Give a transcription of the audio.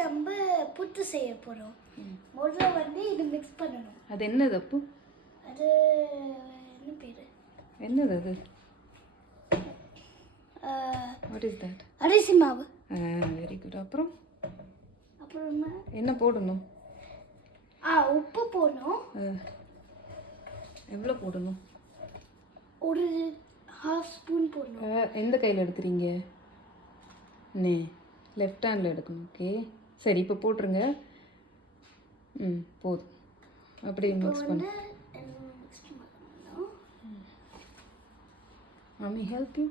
நம்ம புட்டு செய்ய போகிறோம். முதல்ல வந்து இது மிக்ஸ் பண்ணணும். அது என்னது அப்பு? அது என்ன பேர்? என்னது அது? What is that? அரிசி மாவு. Very good. அப்புறம் அப்புறம் என்ன போடணும்? உப்பு போடணும். எவ்வளோ போடணும்? ஒரு 1/2 ஸ்பூன் போடணும். எந்த கையில் எடுக்கிறீங்க? லெஃப்ட் ஹேண்டில் எடுக்கணும். ஓகே சரி, இப்போ போட்டுருங்க. போதும். அப்படியே மிக்ஸ் பண்ணு. மிக்ஸ் பண்ணணும். Mommy help you?